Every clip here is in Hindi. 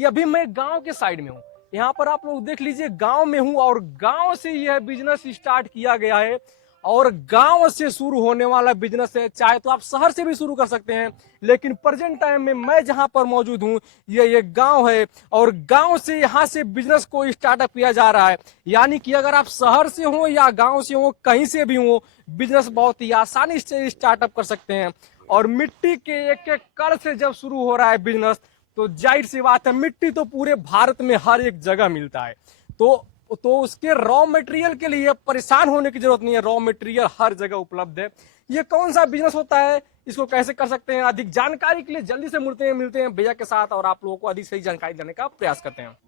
कि अभी मैं गांव के साइड में हूँ। यहाँ पर आप लोग देख लीजिए, गांव में हूँ और गांव से यह बिजनेस स्टार्ट किया गया है और गांव से शुरू होने वाला बिजनेस है। चाहे तो आप शहर से भी शुरू कर सकते हैं, लेकिन प्रेजेंट टाइम में मैं जहां पर मौजूद हूं ये गांव है और गांव से यहां से बिजनेस को स्टार्टअप किया जा रहा है। यानी कि अगर आप शहर से हो या गांव से हो, कहीं से भी हो, बिजनेस बहुत ही आसानी से स्टार्टअप कर सकते हैं। और मिट्टी के एक एक कण से जब शुरू हो रहा है बिजनेस, तो जाहिर सी बात है, मिट्टी तो पूरे भारत में हर एक जगह मिलता है। तो उसके रॉ मटेरियल के लिए परेशान होने की जरूरत नहीं है, रॉ मटेरियल हर जगह उपलब्ध है। ये कौन सा बिजनेस होता है, इसको कैसे कर सकते हैं, अधिक जानकारी के लिए जल्दी से मिलते हैं भैया के साथ और आप लोगों को अधिक सही जानकारी देने का प्रयास करते हैं।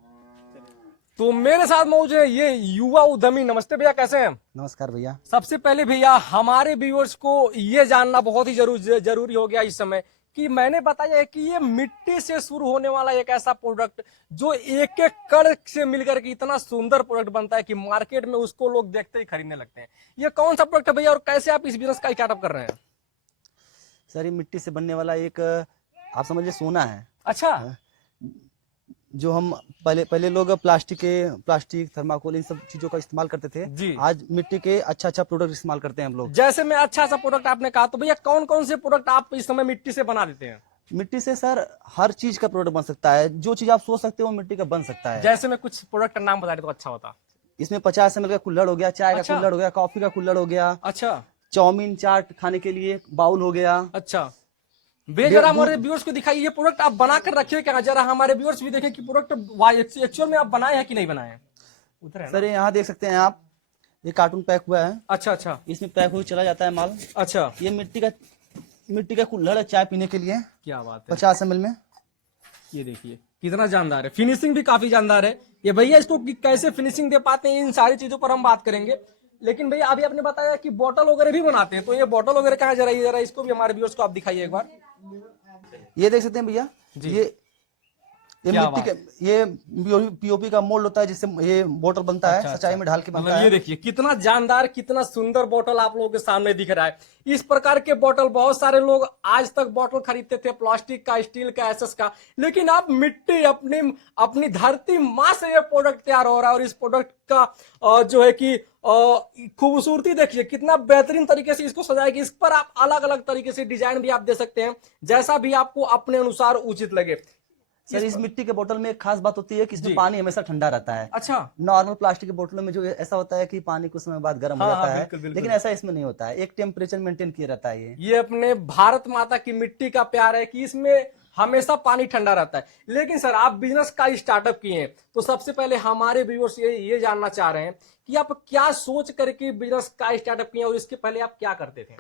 तो मेरे साथ मौजूद है ये युवा उद्यमी। नमस्ते भैया, कैसे हैं? नमस्कार भैया। सबसे पहले भैया, हमारे व्यूअर्स को ये जानना बहुत ही जरूरी हो गया इस समय कि मैंने बताया है कि ये मिट्टी से शुरू होने वाला एक ऐसा प्रोडक्ट जो एक एक कण से मिलकर के इतना सुंदर प्रोडक्ट बनता है कि मार्केट में उसको लोग देखते ही खरीदने लगते हैं। ये कौन सा प्रोडक्ट है भैया और कैसे आप इस बिजनेस का स्टार्टअप कर रहे हैं? सर, ये मिट्टी से बनने वाला एक, आप समझिए, सोना है। अच्छा। जो हम पहले लोग प्लास्टिक थर्माकोल इन सब चीजों का इस्तेमाल करते थे जी। आज मिट्टी के अच्छा प्रोडक्ट इस्तेमाल करते हैं हम लोग। जैसे में अच्छा सा प्रोडक्ट आपने कहा, तो भैया कौन कौन से प्रोडक्ट आप इस समय मिट्टी से बना देते हैं? मिट्टी से सर हर चीज का प्रोडक्ट बन सकता है, जो चीज आप सोच सकते हो वो मिट्टी का बन सकता है। जैसे में कुछ प्रोडक्ट का नाम बता दे तो अच्छा होता। इसमें 50 ml का कुल्हड़ हो गया, चाय का कुल्हड़ हो गया, कॉफी का कुल्हड़ हो गया, अच्छा, चाउमीन चाट खाने के लिए बाउल हो गया। अच्छा भैया, जरा हमारे व्यूअर्स को दिखाइए, ये प्रोडक्ट आप बना कर रखिए क्या, जरा हमारे व्यूअर्स भी देखें कि प्रोडक्ट एक्चुअल में आप बनाए हैं कि नहीं बनाए हैं। उधर है सर, यहाँ देख सकते हैं आप, ये कार्टून पैक हुआ है। अच्छा अच्छा, इसमें पैक हो चला जाता है माल। अच्छा, ये मिट्टी का कुल्हड़ है चाय पीने के लिए। क्या बात है। 50 ml में। ये देखिए कितना जानदार है, फिनिशिंग भी काफी जानदार है ये। भैया इसको कैसे फिनिशिंग दे पाते हैं, इन सारी चीजों पर हम बात करेंगे। लेकिन भैया अभी आपने बताया कि बोतल वगैरह भी बनाते हैं, तो ये बोतल वगैरह कहाँ, जरा इसको भी हमारे व्यूअर्स को आप दिखाइए एक बार। ये देख सकते हैं भैया, ये मिट्टी के, ये पीओपी का मोल्ड होता है जिससे ये बोतल बनता है। अच्छा, सच्चाई में ढाल के बनता है। ये देखिए कितना जानदार, कितना सुंदर बोतल आप लोगों के सामने दिख रहा है। इस प्रकार के बोतल बहुत सारे लोग आज तक बोतल खरीदते थे, प्लास्टिक का, स्टील का, एसएस का, लेकिन अब मिट्टी अपनी धरती माँ से ये प्रोडक्ट तैयार हो रहा है। और इस प्रोडक्ट का जो है कि खूबसूरती देखिए, कितना बेहतरीन तरीके से इसको सजाया कि इस पर आप अलग अलग तरीके से डिजाइन भी आप दे सकते हैं, जैसा भी आपको अपने अनुसार उचित लगे। सर, इस मिट्टी के बोतल में एक खास बात होती है कि इसमें पानी हमेशा ठंडा रहता है। अच्छा। नॉर्मल प्लास्टिक के बोतलों में जो ऐसा होता है कि पानी कुछ समय बाद गर्म हो जाता है। बिल्कुल, बिल्कुल। लेकिन ऐसा इसमें नहीं होता है, एक टेम्परेचर मेंटेन किया रहता है। ये अपने भारत माता की मिट्टी का प्यार है कि इसमें हमेशा पानी ठंडा रहता है। लेकिन सर, आप बिजनेस का स्टार्टअप किए हैं, तो सबसे पहले हमारे व्यूअर्स ये जानना चाह रहे हैं कि आप क्या सोच करके बिजनेस का स्टार्टअप किए और इसके पहले आप क्या करते थे?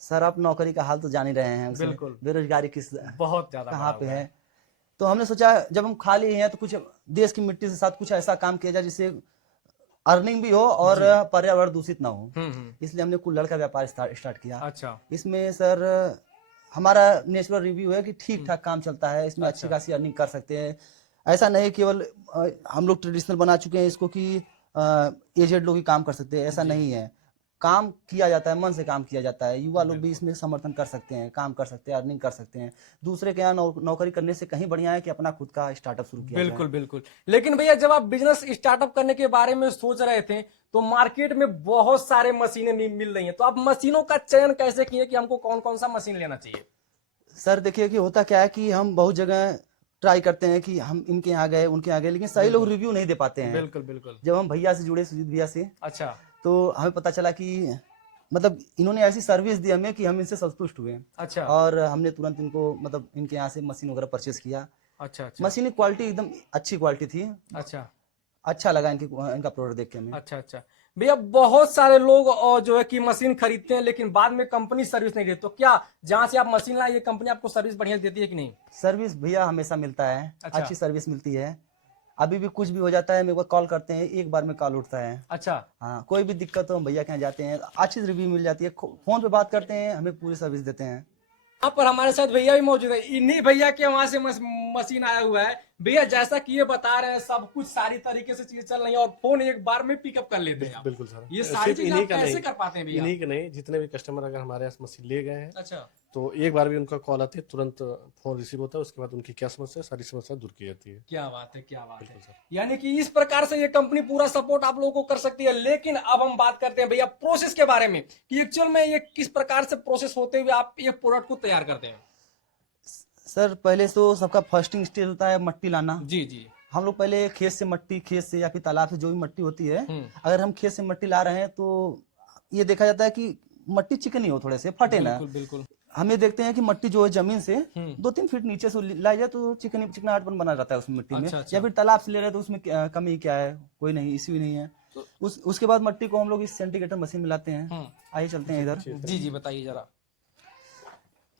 सर, आप नौकरी का हाल तो जान ही रहे हैं। बिल्कुल। बेरोजगारी बहुत ज्यादा कहाँ पे है। तो हमने सोचा जब हम खाली हैं तो कुछ देश की मिट्टी के साथ कुछ ऐसा काम किया जाए जिससे अर्निंग भी हो और पर्यावरण दूषित ना हो। इसलिए हमने कुल्हड़ का व्यापार स्टार्ट किया। अच्छा। इसमें सर हमारा नेचुरल रिव्यू है कि ठीक ठाक काम चलता है, इसमें अच्छी खासी अर्निंग कर सकते हैं। ऐसा नहीं केवल हम लोग ट्रेडिशनल बना चुके हैं इसको कि एजेड लोग ही काम कर सकते हैं, ऐसा नहीं है। काम किया जाता है, मन से काम किया जाता है। युवा लोग भी इसमें समर्थन कर सकते हैं, काम कर सकते हैं, अर्निंग कर सकते हैं। दूसरे के यहाँ नौकरी करने से कहीं बढ़िया है कि अपना खुद का स्टार्टअप शुरू किया। बिल्कुल बिल्कुल। लेकिन भैया जब आप बिजनेस स्टार्टअप करने के बारे में सोच रहे थे, तो मार्केट में बहुत सारे मशीनें मिल रही हैं, तो आप मशीनों का चयन कैसे किए कि हमको कौन कौन सा मशीन लेना चाहिए? सर देखिए कि होता क्या है कि हम बहुत जगह ट्राई करते हैं कि हम इनके यहाँ गए, उनके यहाँ गए, लेकिन सही लोग रिव्यू नहीं दे पाते हैं। बिल्कुल बिल्कुल। जब हम भैया से जुड़े, सुजीत भैया से, अच्छा, तो हमें पता चला कि मतलब इन्होंने ऐसी सर्विस दी हमें कि हम इनसे संतुष्ट हुए। अच्छा। और हमने तुरंत इनको मतलब इनके यहाँ से मशीन वगैरह परचेज किया। अच्छा अच्छा। मशीन की क्वालिटी एकदम अच्छी क्वालिटी थी। अच्छा लगा इनका प्रोडक्ट देख के हमें। अच्छा अच्छा। भैया बहुत सारे लोग जो है कि मशीन खरीदते हैं लेकिन बाद में कंपनी सर्विस नहीं देती, तो क्या जहां से आप मशीन लाए ये कंपनी आपको सर्विस बढ़िया देती है कि नहीं? सर्विस भैया हमेशा मिलता है। अच्छा। अच्छी सर्विस मिलती है। अभी भी कुछ भी हो जाता है मेरे को कॉल करते हैं, एक बार में कॉल उठता है। अच्छा। हाँ, कोई भी दिक्कत हो हम भैया के यहाँ जाते हैं, अच्छी रिव्यू मिल जाती है, फोन पे बात करते हैं, हमें पूरी सर्विस देते हैं। यहाँ पर हमारे साथ भैया भी मौजूद है, इन्हीं भैया के वहां से मशीन आया हुआ है। भैया जैसा कि ये बता रहे हैं सब कुछ सारी तरीके से चीज चल रही है और फोन एक बार में पिकअप कर लेते हैं। बिल्कुल सर, ये सारी चीज आप कैसे कर पाते हैं भैया? इन्हीं का नहीं, जितने भी कस्टमर अगर हमारे यहाँ मशीन ले गए हैं, अच्छा, तो एक बार भी उनका कॉल आती है, तुरंत फोन रिसीव होता है, उसके बाद उनकी क्या समस्या है, सारी समस्या दूर की जाती है। क्या बात है, क्या बात है। बिल्कुल सर। यानी कि इस प्रकार से ये कंपनी पूरा सपोर्ट आप लोगों को कर सकती है। लेकिन अब हम बात करते हैं भैया प्रोसेस के बारे में कि एक्चुअल में ये किस प्रकार से प्रोसेस होते हुए आप ये प्रोडक्ट को तैयार करते हैं। सर पहले तो सबका फर्स्टिंग स्टेज होता है मट्टी लाना। जी जी। हम लोग पहले खेत से मट्टी, खेत से या फिर तालाब से जो भी मट्टी होती है, अगर हम खेत से मट्टी ला रहे हैं तो ये देखा जाता है कि मट्टी चिकनी हो, थोड़े से फटे ना। बिल्कुल बिल्कुल। हम ये देखते हैं कि मट्टी जो है जमीन से 2-3 फीट नीचे से लाई जाए तो चिकनाहटपन बना रहता है उस मिट्टी में। अच्छा। या फिर तालाब से ले रहे हैं तो उसमें कमी क्या है, कोई नहीं, इश्यू नहीं है। उसके बाद मट्टी को हम लोग इस सेंटीग्रेटर मशीन में लाते हैं। आइए चलते हैं इधर। जी जी बताइए जरा।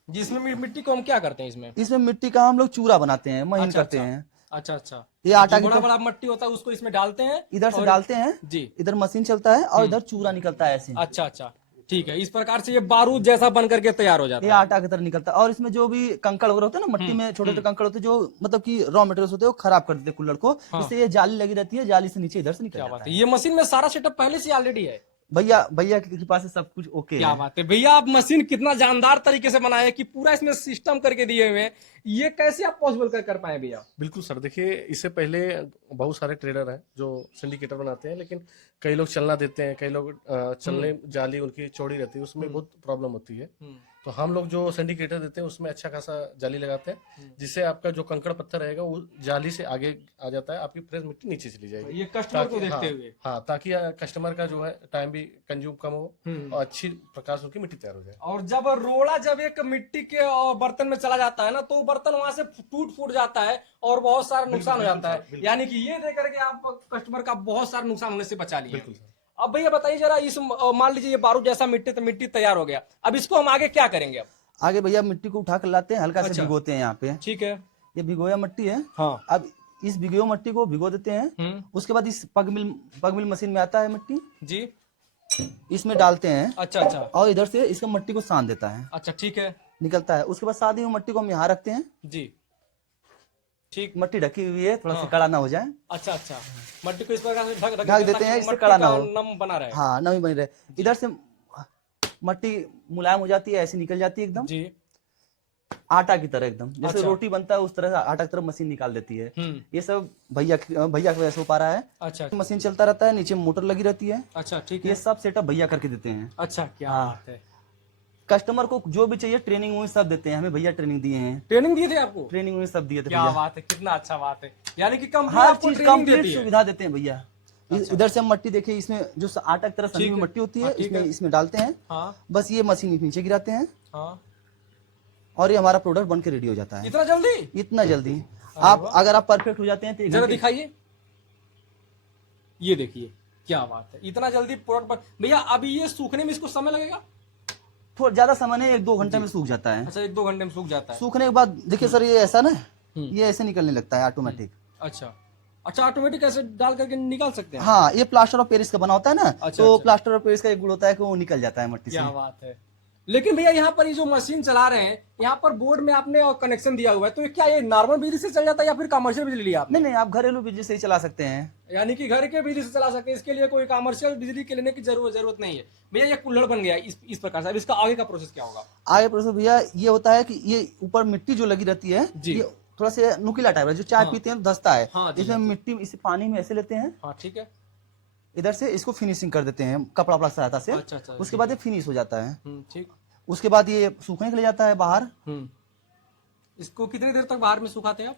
जिसमें मिट्टी को हम क्या करते हैं इसमें? इसमें मिट्टी का हम लोग चूरा बनाते हैं, महीन करते हैं। अच्छा अच्छा। ये आटा की बड़ा बड़ा मट्टी होता है उसको इसमें डालते हैं, इधर से डालते हैं जी, इधर मशीन चलता है और इधर चूरा निकलता है ऐसे। अच्छा अच्छा ठीक है। इस प्रकार से ये बारूद जैसा बन करके तैयार हो जाता ये है। आटा की तरह निकलता है। और इसमें जो भी कंकड़ वगैरह होते हैं ना, मट्टी में छोटे छोटे कंकड़ होते हैं जो मतलब कि रॉ मटेरियल होते हैं, वो खराब कर देते हैं कुल्हड़ को। इससे ये जाली लगी रहती है, जाली से नीचे इधर से निकल क्या जाता बात है। ये मशीन में सारा सेटअप पहले से ऑलरेडी है। भैया की कृपा से सब कुछ ओके क्या है। बात है भैया, आप मशीन कितना जानदार तरीके से बनाए कि पूरा इसमें सिस्टम करके दिए हुए हैं। ये कैसे आप पॉसिबल कर पाए भैया? बिल्कुल सर, देखिए इससे पहले बहुत सारे ट्रेडर हैं जो सिंडिकेटर बनाते हैं, लेकिन कई लोग चलना देते हैं, कई लोग चलने जाली उनकी चौड़ी रहती है, उसमें बहुत प्रॉब्लम होती है। तो हम लोग जो सिंडिकेटर देते हैं उसमें अच्छा खासा जाली लगाते हैं, जिससे आपका जो कंकड़ पत्थर रहेगा वो जाली से आगे आ जाता है, आपकी फ्रेश मिट्टी नीचे चली जाएगी। ये कस्टमर को देखते हुए। हाँ, ताकि कस्टमर का जो है टाइम भी कंज्यूम कम हो और अच्छी प्रकार से उनकी मिट्टी तैयार हो जाए। और जब रोड़ा जब एक मिट्टी के बर्तन में चला जाता है ना, तो बर्तन वहां से टूट फूट जाता है और बहुत सारा नुकसान हो जाता है। यानी कि ये देख करके आप कस्टमर का बहुत सारा नुकसान होने से बचा लिया। अब भैया बताइए जरा, इस मान लीजिए ये बारूद जैसा मिट्टी तैयार हो गया, अब इसको हम आगे क्या करेंगे? अब आगे भैया मिट्टी को उठा कर लाते हैं, हल्का से भिगोते हैं यहाँ पे। ठीक है। ये भिगोया मिट्टी है। हाँ। अब इस भिगोई मट्टी को भिगो देते हैं। उसके बाद इस पग मिल मशीन में आता है मिट्टी जी, इसमें डालते हैं। अच्छा अच्छा। और इधर से इसका मट्टी को सान देता है। अच्छा ठीक है। निकलता है। उसके बाद साथ ही मट्टी को हम यहाँ रखते हैं जी ठीक। मट्टी ढकी हुई है, थोड़ा सा कड़ा ना हो जाए। अच्छा अच्छा। मट्टी को इस प्रकार से ढक देते हैं, इससे कड़ा ना हो, नम बना रहे। हाँ नमी बनी रहे। इधर से मट्टी मुलायम हो जाती है, ऐसी निकल जाती है एकदम जी, आटा की तरह, एकदम जैसे अच्छा। रोटी बनता है उस तरह से आटा की तरह मशीन निकाल देती है। ये सब भैया की वजह से हो पा रहा है। अच्छा मशीन चलता रहता है, नीचे मोटर लगी रहती है। अच्छा ठीक ये है। सब सेटअप भैया करके देते हैं। अच्छा क्या बात है। कस्टमर को जो भी चाहिए ट्रेनिंग वो सब देते हैं, हमें भैया ट्रेनिंग दिए हैं। ट्रेनिंग दिए थे आपको? ट्रेनिंग वो सब दिए थे क्या भैया। बात है, कितना अच्छा बात है। यानी कि कंपनी हर आपको चीज ट्रेनिंग कंप्लीट देती है। सुविधा देते हैं भैया। इधर से हम मट्टी देखिए, इसमें जो आटा की तरह सनी हुई मट्टी होती है, इसमें डालते हैं। हाँ बस ये मशीन नीचे गिराते हैं हाँ। और ये हमारा प्रोडक्ट बन के रेडी हो जाता है। इतना जल्दी? इतना जल्दी। आप अगर आप परफेक्ट हो जाते हैं तो जरा दिखाइए। ये देखिए क्या बात है, इतना जल्दी प्रोडक्ट बन। भैया अभी ये सूखने में इसको समय लगेगा? थोड़ा ज्यादा समय नहीं, 1-2 घंटे में सूख जाता है। अच्छा 1-2 घंटे में सूख जाता है। सूखने के बाद देखिए सर, ये ऐसा ना, ये ऐसे निकलने लगता है ऑटोमेटिक। अच्छा अच्छा, ऑटोमेटिक ऐसे डाल करके निकाल सकते हैं? हाँ, ये प्लास्टर ऑफ पेरिस का बना होता है ना। अच्छा, तो अच्छा। प्लास्टर ऑफ पेरिस का एक गुण होता है कि वो निकल जाता है मट्टी से। क्या बात है। लेकिन भैया यहाँ पर ये जो मशीन चला रहे हैं, यहाँ पर बोर्ड में आपने कनेक्शन दिया हुआ है, तो क्या ये नॉर्मल बिजली से चल जाता है या फिर कमर्शियल बिजली लिया आपने? नहीं, आप घरेलू बिजली से ही चला सकते हैं। यानी कि घर के बिजली से चला सकते हैं, इसके लिए कोई कमर्शियल बिजली के लेने की जरूरत नहीं है। भैया ये कुल्हड़ बन गया इस प्रकार से, अब इसका आगे का प्रोसेस क्या होगा? आगे प्रोसेस भैया ये होता है कि ये ऊपर मिट्टी जो लगी रहती है, जी। ये थोड़ा सा नुकीला टाइप है, जो चाय पीते हैं तो धसता है। हाँ, जी, इसमें जी। मिट्टी इसे पानी में ऐसे लेते हैं, हाँ ठीक है। इधर से इसको फिनिशिंग कर देते हैं कपड़ा वपड़ा सहायता से। अच्छा, अच्छा, उसके बाद ये फिनिश हो जाता है। ठीक। उसके बाद ये सूखने के लिए जाता है बाहर। इसको कितनी देर तक बाहर में सुखाते हैं आप?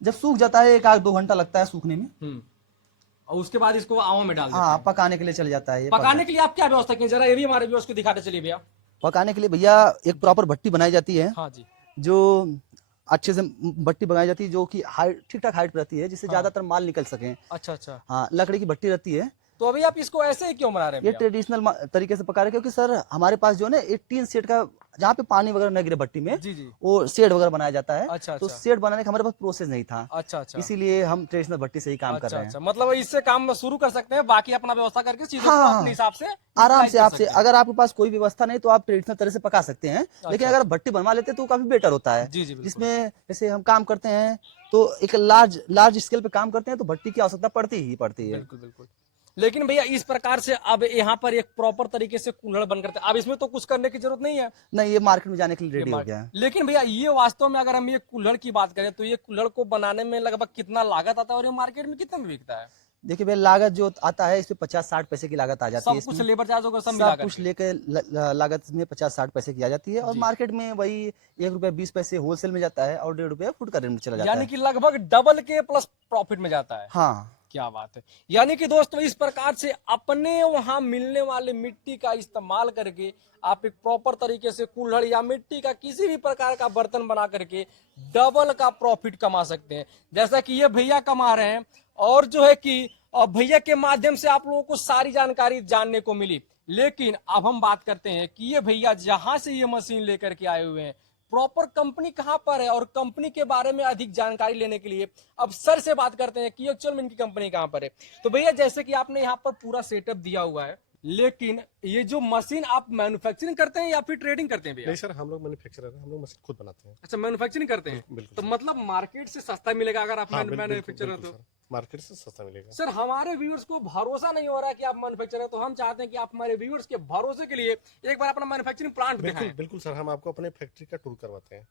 जब सूख जाता है 1-2 घंटा लगता है सूखने में। और उसके बाद इसको आवा में डाल देते हाँ, हैं। पकाने के लिए चले जाता है ये। पकाने के लिए आप क्या व्यवस्था की, जरा ये भी हमारे व्यूअर्स को दिखाते चलिए भैया। पकाने के लिए भैया एक प्रॉपर भट्टी बनाई जाती है। हाँ जी। जो अच्छे से भट्टी बनाई जाती है, जो कि हाइट ठीक ठाक हाइट पर रहती है, जिससे ज्यादातर माल निकल सके। अच्छा अच्छा। हाँ, लकड़ी की भट्टी रहती है। तो अभी आप इसको ऐसे ही क्यों बना रहे हैं ये भैया? ट्रेडिशनल तरीके से पका रहे हैं, क्योंकि सर हमारे पास जो है ना एक टीन सेट का, जहाँ पे पानी वगैरह न गिरे भट्टी में, जी जी। वो शेड वगैरह बनाया जाता है। अच्छा, तो अच्छा। शेड बनाने का हमारे पास प्रोसेस नहीं था। अच्छा अच्छा। इसीलिए हम ट्रेडिशनल भट्टी से ही काम कर अच्छा रहे हैं। अच्छा, मतलब इससे काम शुरू कर सकते हैं, बाकी अपना व्यवस्था करके चीजों को हाँ, अपने हिसाब से आराम utilize से कर आपसे, सकते हैं। अगर आपके पास कोई व्यवस्था नहीं तो आप ट्रेडिशनल तरह से पका सकते हैं। लेकिन अगर भट्टी बनवा लेते हैं तो काफी बेटर होता है। जी जी बिल्कुल। जिसमें जैसे हम काम करते हैं तो एक लार्ज स्केल पे काम करते हैं तो भट्टी की आवश्यकता पड़ती ही पड़ती है। बिल्कुल बिल्कुल। लेकिन भैया इस प्रकार से अब यहाँ पर एक प्रॉपर तरीके से कुल्हड़ बन करते अब इसमें तो कुछ करने की जरूरत नहीं है। नहीं, ये मार्केट में जाने के लिए रेडी हो गया है। लेकिन भैया ये वास्तव में अगर हम ये कुल्हड़ की बात करें तो ये कुल्हड़ को बनाने में लगभग कितना लागत आता है और ये मार्केट में कितने में बिकता है? देखिए भैया, लागत जो आता है इस पे 50-60 पैसे की लागत आ जाती है। सब कुछ लेबर चार्ज होगा सब सब मिलाकर कुछ लेके लागत में 50-60 पैसे की आ जाती है और मार्केट में वही 1 रुपया 20 पैसे होलसेल में जाता है और 1.5 रुपया फुट का रेट में चला जाता यानी है। कि लगभग डबल के प्लस प्रॉफिट में जाता है। हाँ, क्या बात है। यानी कि दोस्तों इस प्रकार से अपने वहां मिलने वाले मिट्टी का इस्तेमाल करके आप एक प्रॉपर तरीके से कुल्हड़ या मिट्टी का किसी भी प्रकार का बर्तन बना करके डबल का प्रॉफिट कमा सकते हैं, जैसा कि ये भैया कमा रहे हैं। और जो है कि भैया के माध्यम से आप लोगों को सारी जानकारी जानने को मिली। लेकिन अब हम बात करते हैं कि ये भैया जहां से ये मशीन लेकर के आए हुए हैं प्रॉपर कंपनी कहां पर है और कंपनी के बारे में अधिक जानकारी लेने के लिए अब सर से बात करते हैं कि एक्चुअल में इनकी कंपनी कहां पर है। तो भैया जैसे कि आपने यहाँ पर पूरा सेटअप दिया हुआ है, लेकिन ये जो मशीन आप मैन्युफैक्चरिंग करते हैं या फिर ट्रेडिंग करते हैं भैया? नहीं सर, हम लोग मैन्युफैक्चरर हैं, हम लोग मशीन खुद बनाते हैं। अच्छा, मैन्युफैक्चरिंग करते हैं। बिल्कुल। तो मतलब मार्केट से सस्ता मिलेगा अगर आप मैन्युफैक्चरर हैं तो? मार्केट से सस्ता मिलेगा। सर हमारे व्यूअर्स को भरोसा नहीं हो रहा कि आप मैन्युफैक्चरर हैं, तो हम चाहते हैं कि आप हमारे व्यूअर्स के भरोसे के लिए एक बार अपना मैन्युफैक्चरिंग प्लांट दिखाएं। बिल्कुल सर, हम आपको अपने फैक्ट्री का टूर करवाते हैं।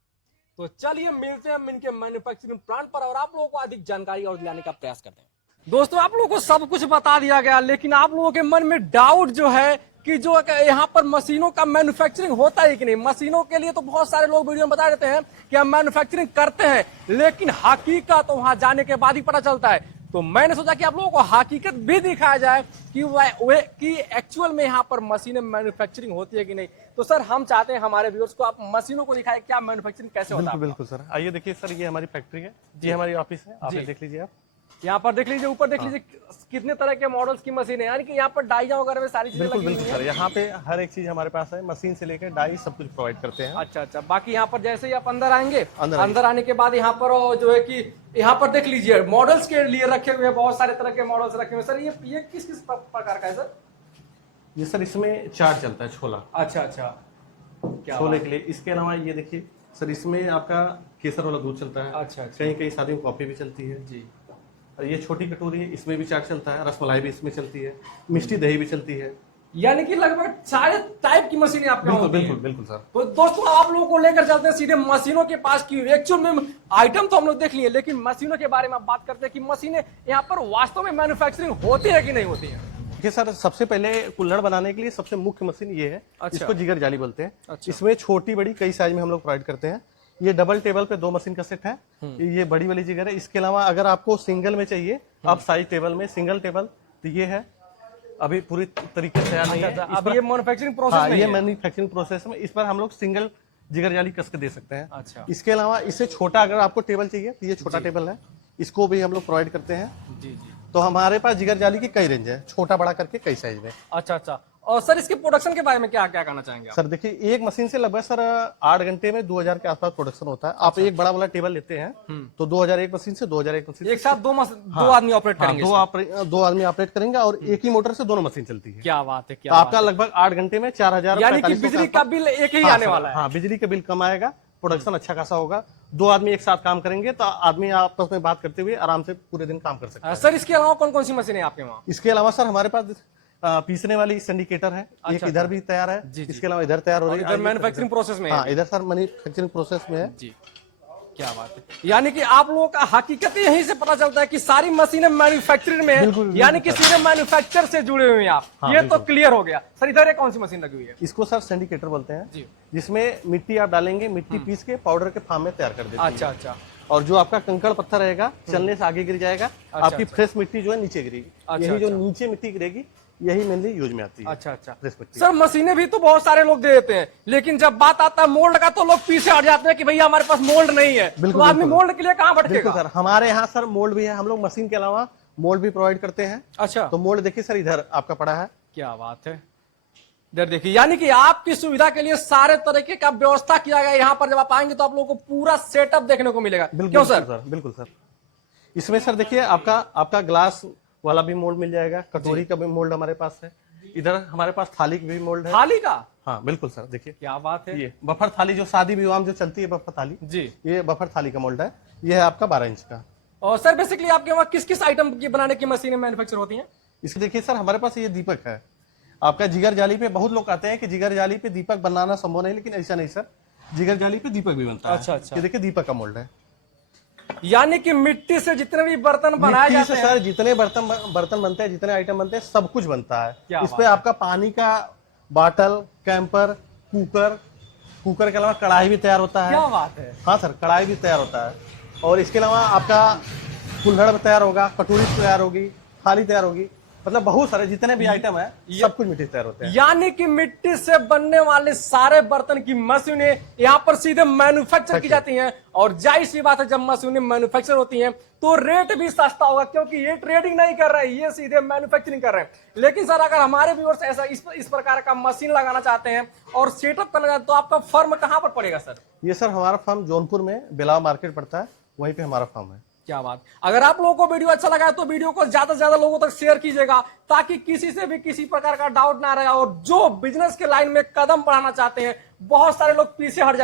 तो चलिए मिलते हैं हम इनके मैन्युफैक्चरिंग प्लांट पर और आप लोगों को अधिक जानकारी और दिलाने का प्रयास करते हैं। दोस्तों आप लोगों को सब कुछ बता दिया गया, लेकिन आप लोगों के मन में डाउट जो है कि जो यहाँ पर मशीनों का मैन्युफैक्चरिंग होता है कि नहीं। मशीनों के लिए तो बहुत सारे लोग वीडियो में बता देते हैं कि हम मैन्युफैक्चरिंग करते हैं, लेकिन हकीकत तो वहां जाने के बाद ही पता चलता है। तो मैंने सोचा कि आप लोगों को हकीकत भी दिखाया जाए कि एक्चुअल में यहाँ पर मशीनें मैन्युफैक्चरिंग होती है कि नहीं। तो सर हम चाहते हैं हमारे व्यूअर्स को आप मशीनों को दिखाएं, क्या मैन्युफैक्चरिंग कैसे होता है। बिल्कुल सर, आइए देखिए सर, ये हमारी फैक्ट्री है, ये हमारी ऑफिस है, आप देख लीजिए। आप यहाँ पर देख लीजिए, ऊपर देख लीजिए कितने तरह के मॉडल्स की मशीन है, यानी कि यहाँ पर डाइया वगैरह में सारी चीजें लगी हुई बिल्कुल सर, यहाँ पे हर एक चीज हमारे पास है, मशीन से लेकर डाई सब कुछ प्रोवाइड करते हैं। अच्छा, बाकी यहाँ पर जैसे ही आप अंदर आएंगे, अंदर आने के बाद यहाँ पर जो है कि यहाँ पर देख लीजिए मॉडल्स के लिए रखे हुए हैं, बहुत सारे तरह के मॉडल्स रखे हुए हैं। सर ये किस किस प्रकार का है सर? ये सर इसमें चार्ट चलता है, छोला। अच्छा, छोले के लिए। इसके अलावा ये देखिए सर, इसमें आपका केसर वाला दूध चलता है। अच्छा। कहीं शादी में कॉफी भी चलती है जी। और ये छोटी कटोरी है, इसमें भी चाट चलता है, रसमलाई भी इसमें चलती है, मिष्टी दही भी चलती है। यानी कि लगभग सारे टाइप की मशीनें आपके यहाँ होती हैं। बिल्कुल सर। तो दोस्तों आप लोगों को लेकर चलते हैं सीधे मशीनों के पास की एक्चुअल में आइटम तो हम लोग देख लिए, लेकिन मशीनों के बारे में आप बात करते हैं कि मशीनें यहाँ पर वास्तव में मैन्युफैक्चरिंग होती है कि नहीं होती है। देखिए सर, सबसे पहले कुल्हड़ बनाने के लिए सबसे मुख्य मशीन ये है। अच्छा। इसको जिगर जाली बोलते हैं। अच्छा। इसमें छोटी बड़ी कई साइज में हम लोग प्रोवाइड करते हैं। ये डबल टेबल पे 2 मशीन का सेट है, ये बड़ी वाली जिगर है। इसके अलावा अगर आपको सिंगल में चाहिए, आप साइज टेबल में सिंगल टेबल, तो ये है, अभी पूरी तरीके से तैयार नहीं है। अब ये मैन्युफैक्चरिंग प्रोसेस में ये मैन्युफैक्चरिंग प्रोसेस में इस पर हम लोग सिंगल जिगर जाली कस के दे सकते हैं। अच्छा। इसके अलावा इससे छोटा अगर आपको टेबल चाहिए तो ये छोटा टेबल है, इसको भी हम लोग प्रोवाइड करते हैं। जी। तो हमारे पास जिगर जाली की कई रेंज है, छोटा बड़ा करके कई साइज में। अच्छा। और सर इसके प्रोडक्शन के बारे में क्या क्या कहना चाहेंगे आप? सर देखिए, एक मशीन से लगभग सर 8 घंटे में 2000 के आसपास प्रोडक्शन होता है। आप एक बड़ा वाला टेबल लेते हैं तो 2000 एक मशीन से 2000 एक मशीन एक साथ दो आदमी ऑपरेट करेंगे। दो आदमी ऑपरेट करेंगे और एक ही मोटर से दोनों मशीन चलती है। क्या बात है। आपका लगभग 8 घंटे में 4000, यानी कि बिजली का बिल एक ही आने वाला है। हाँ, बिजली का बिल कम आएगा, प्रोडक्शन अच्छा खासा होगा। 2 आदमी एक साथ काम करेंगे तो आदमी आपस में बात करते हुए आराम से पूरे दिन काम कर सकते हैं। सर इसके अलावा कौन कौन सी मशीनें आपके वहाँ? इसके अलावा सर हमारे पास पीसने वाली सिंडिकेटर है, एक इधर भी तैयार है। इसके अलावा इधर तैयार हो रही है, इधर मैन्युफैक्चरिंग प्रोसेस में है। हाँ, इधर सर मैन्युफैक्चरिंग प्रोसेस में है। जी, क्या बात है। यानी कि आप लोगों का हकीकत यहीं से पता चलता है कि सारी मशीनें मैन्युफैक्चरिंग में है, यानी कि सीधे मैन्युफैक्चर से जुड़े हुए हैं आप। ये तो क्लियर हो गया। सर इधर कौन सी मशीन लगी हुई है? इसको सर सिंडिकेटर बोलते हैं जी। जिसमें मिट्टी आप डालेंगे, मिट्टी पीस के पाउडर के फॉर्म में तैयार कर देते हैं। अच्छा। और जो आपका कंकड़ पत्थर रहेगा चलने से आगे गिर जाएगा, आपकी फ्रेश मिट्टी जो है नीचे गिरेगी। यही जो नीचे मिट्टी गिरेगी यही मेनली यूज में आती है। अच्छा। फ्रेश मिट्टी। सर मशीनें भी तो बहुत सारे लोग दे देते हैं, लेकिन जब बात आता है मोल्ड का तो लोग पीछे हट जाते हैं कि भैया हमारे पास मोल्ड नहीं है। तो आदमी मोल्ड के लिए कहाँ भटकेगा? सर हमारे यहाँ सर मोल्ड भी है, हम लोग मशीन के अलावा मोल्ड भी प्रोवाइड करते हैं। अच्छा। तो मोल्ड देखिए सर, इधर आपका पड़ा है। क्या बात है। इधर देखिए, यानी कि आपकी सुविधा के लिए सारे तरीके का व्यवस्था किया गया। यहाँ पर जब आप आएंगे तो आप लोगों को पूरा सेटअप देखने को मिलेगा। क्यों सर? बिल्कुल सर। इसमें सर देखिए आपका ग्लास वाला भी मोल्ड मिल जाएगा, कटोरी का भी मोल्ड हमारे पास है। इधर हमारे पास थाली की भी मोल्ड है। थाली का? हाँ बिल्कुल सर। देखिए क्या बात है। ये बफर थाली जो शादी विवाह में जो चलती है, बफर थाली जी, ये बफर थाली का मोल्ड है। ये है आपका 12 इंच का। और सर बेसिकली आपके वहाँ किस किस आइटम की बनाने की मशीनें मैन्युफैक्चर होती हैं? इसके देखिए सर, हमारे पास ये दीपक है आपका। जिगर जाली पे बहुत लोग कहते हैं कि जिगर जाली पे दीपक बनाना संभव नहीं, लेकिन ऐसा नहीं सर, जिगर जाली पे दीपक भी बनता है। अच्छा। ये देखिए दीपक का मोल्ड है। यानी कि मिट्टी से जितने भी बर्तन बनाए मिट्टी जाते से हैं सर जितने बर्तन बनते हैं, जितने आइटम बनते हैं, सब कुछ बनता है। क्या इस बात पे आपका पानी का बाटल, कैंपर, कुकर के अलावा कढ़ाई भी तैयार होता है। क्या बात है। हाँ सर, कढ़ाई भी तैयार होता है। और इसके अलावा आपका कुल्हड़ भी तैयार होगा, कटोरी तैयार होगी, थाली तैयार होगी, मतलब बहुत सारे जितने भी आइटम है सब कुछ मिट्टी से तैयार होते हैं। यानी कि मिट्टी से बनने वाले सारे बर्तन की मशीनें यहाँ पर सीधे मैन्युफैक्चर की जाती हैं। और जाहिर सी बात है, जब मशीनें मैन्युफैक्चर होती हैं तो रेट भी सस्ता होगा, क्योंकि ये ट्रेडिंग नहीं कर रहे हैं, ये सीधे मैन्युफैक्चरिंग कर रहे हैं। लेकिन सर, अगर हमारे व्यूअर्स ऐसा इस प्रकार का मशीन लगाना चाहते हैं और सेटअप करना चाहते हैं, तो आपका फर्म कहाँ पर पड़ेगा सर? ये सर हमारा फर्म जौनपुर में बिलाव मार्केट पड़ता है, वहीं पे हमारा फर्म है। क्या बात। अगर आप लोगों को वीडियो अच्छा लगा है तो वीडियो को ज्यादा से ज्यादा लोगों तक शेयर कीजिएगा, ताकि किसी से भी किसी प्रकार का डाउट ना रहे। और जो बिजनेस के लाइन में कदम बढ़ाना चाहते हैं, बहुत सारे लोग पीछे हट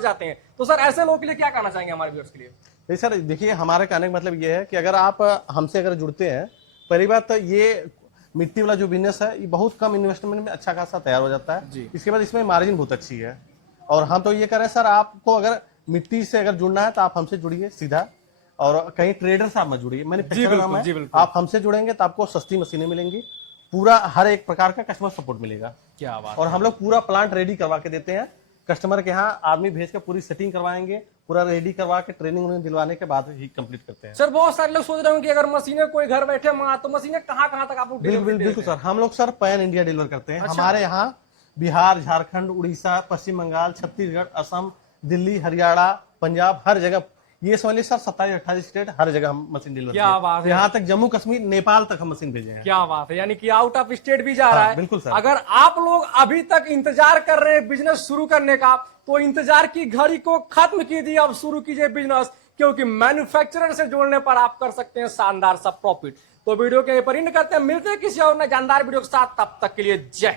जाते हैं, तो सर ऐसे लोगों के लिए क्या कहना चाहेंगे हमारे व्यूअर्स के लिए? नहीं सर, देखिए हमारे कहने का मतलब ये है कि अगर आप हमसे अगर जुड़ते हैं, पहली बात तो ये मिट्टी वाला जो बिजनेस है ये बहुत कम इन्वेस्टमेंट में अच्छा खासा तैयार हो जाता है जी। इसके बाद इसमें मार्जिन बहुत अच्छी है। और हम तो ये कह रहे हैं सर, आपको अगर मिट्टी से अगर जुड़ना है तो आप हमसे जुड़िए सीधा, और कहीं ट्रेडर से आप मत जुड़िए। मैंने आप हमसे जुड़ेंगे तो आपको सस्ती मशीनें मिलेंगी, पूरा हर एक प्रकार का कस्टमर सपोर्ट मिलेगा। क्या बात। और हम लोग पूरा प्लांट रेडी करवा के देते हैं, कस्टमर के यहाँ आदमी भेज कर पूरी सेटिंग करवाएंगे, पूरा रेडी करवा के ट्रेनिंग उन्हें दिलवाने के बाद ही कंप्लीट करते हैं। सर बहुत सारे लोग सोच रहे होंगे कि अगर मशीनें कोई घर बैठे मंगा, तो मशीनें कहाँ तक आप लोग बिल्कुल सर, हम लोग सर पैन इंडिया डिलीवर करते हैं। हमारे यहाँ बिहार, झारखंड, उड़ीसा, पश्चिम बंगाल, छत्तीसगढ़, असम, दिल्ली, हरियाणा, पंजाब, हर जगह, ये समझ लीजिए सर 27-28 स्टेट, हर जगह हम मशीन डिलीवर क्या बात है। यहाँ तक जम्मू कश्मीर, नेपाल तक हम मशीन भेजे हैं। क्या बात है, यानी कि आउट ऑफ स्टेट भी जा रहा है। बिल्कुल सर। अगर आप लोग अभी तक इंतजार कर रहे हैं बिजनेस शुरू करने का, तो इंतजार की घड़ी को खत्म कीजिए, अब शुरू कीजिए बिजनेस, क्योंकि मैन्युफैक्चरर से जोड़ने पर आप कर सकते हैं शानदार सा प्रॉफिट। तो वीडियो के पर एंड करते हैं, मिलते हैं किसी और जानदार वीडियो के साथ, तब तक के लिए जय हिंद।